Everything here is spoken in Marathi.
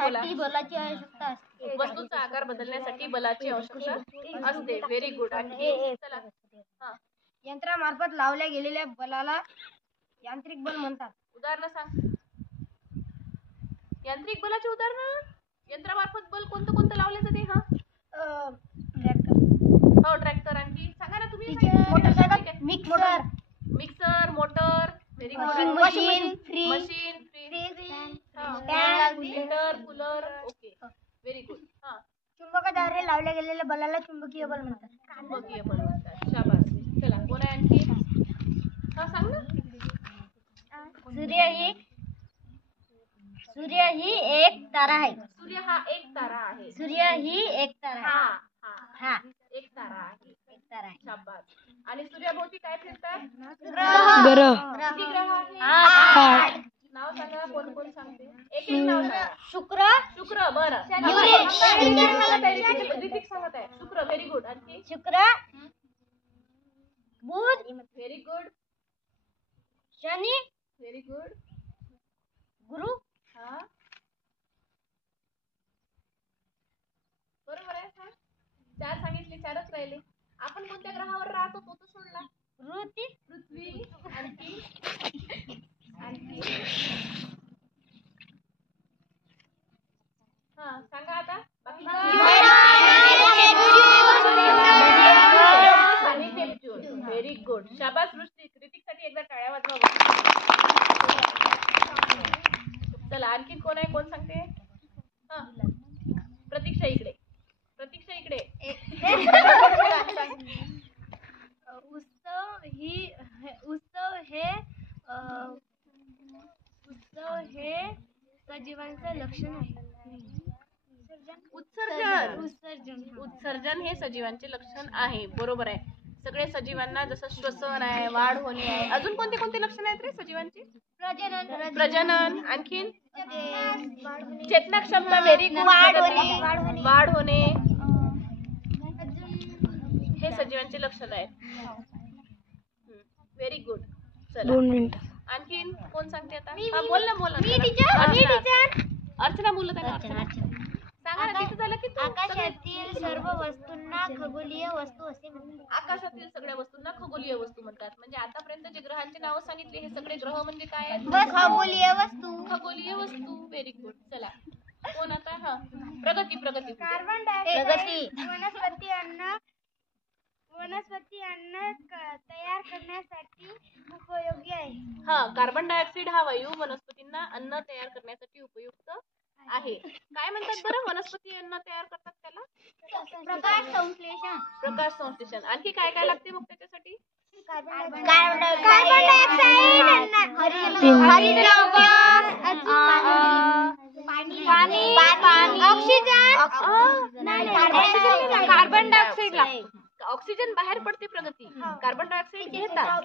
बोला. बलाची आवश्यकता असते. वस्तूचा आकार बदलण्यासाठी बलाची आवश्यकता असते. Very good. आणखी चला. हा, यंत्रामार्फत लावल्या गेलेल्या बलाला यांत्रिक बल म्हणतात. उदाहरण सांग. यांत्रिक बलाचे उदाहरण. यंत्रामार्फत बल कोणतं कोणतं लावले जाते? हा, ट्रॅक्टर, हो, ट्रॅक्टर. आणखी सांगा ना तुम्ही. Motorcycle, mixer, mixer, motor. Very good. Machine, fridge, machine, fan, heater, cooler. Okay, very good. हा, चुंबकाद्वारे लावल्या गेलेल्या बलाला चुंबकीय बल म्हणतात. चुंबकीय बल म्हणतात. शाबास. चला, कोण आहे आणखी? हा, सांग ना. सूर्य ही एक तारा आहे. सूर्य हा एक तारा आहे. सूर्य ही एक तारा आहे. हा, हा, एक तारा आहे. एक तारा आहे. शाबास. आणि सूर्याभोवती काय फिरतात? ग्रह. किती ग्रह आहेत? 8. नाव सांगा. कोण कोण सांगते? एक एक नाव सांगा. शुक्र. बरं. ऋतिक सांगत आहे. शुक्र. Very good. आणखी? Shukra, Budh, very good. Shani, very good. Guru. हा, बरोबर आहे. सांग. 4 सांगितले, 4च राहिले. आपण कोणत्या ग्रहावर राहतो तो तर सोडला. पृथ्वी. आणखी? हा, सांगा आता. आणि नेपच्यून. Very good. शाबास ऋतिक. ऋतिकसाठी एकदा टाळ्या वाजवा. चला, आणखी कोण आहे? कोण सांगते? हा, प्रतीक्षा इकडे. प्रतीक्षा इकडे. उत्सव हे सजीवांचे लक्षण आहे. उत्सर्जन हे सजीवांचे लक्षण आहे. बरोबर आहे. सगळे सजीवांना जसं श्वसन आहे, वाढ होणे आहे. अजून कोणते कोणते लक्षण आहेत रे सजीवांची? प्रजनन. आणखीन? चेतना क्षमता. Very good. वाढ होणे हे सजीवांचे लक्षण आहेत. Very good. चला, 2 मिनिट. आणखीन कोण सांगते आता? हा, बोल ना. अर्चना बोलत आहे. अर्चना सांगा ना. तिचं झालं की तू? आकाशातील सर्व वस्तूंना खगोलीय वस्तू असे म्हणतात. आकाशातील सगळ्या वस्तूंना खगोलीय वस्तू म्हणतात. म्हणजे आतापर्यंत जे ग्रहांची नावं सांगितली हे सगळे ग्रह म्हणजे काय आहेत? खगोलीय वस्तू. खगोलीय वस्तू. Very good. चला, कोण आता? हा, प्रगती. कार्बन वनस्पती अन्न तयार करण्यासाठी उपयोगी आहे. हा, कार्बन डायऑक्साइड हा वायू वनस्पतींना अन्न तयार करण्यासाठी उपयुक्त आहे. काय म्हणतात बरं वनस्पती अन्न तयार करतात त्याला? प्रकाश संश्लेषण. आणखी काय काय लागते मग त्याच्यासाठी? कार्बन डायऑक्साइड, पाणी, ऑक्सिजन. ऑक्सिजन बाहेर पडते प्रगती. कार्बन डायऑक्साइड घेतात.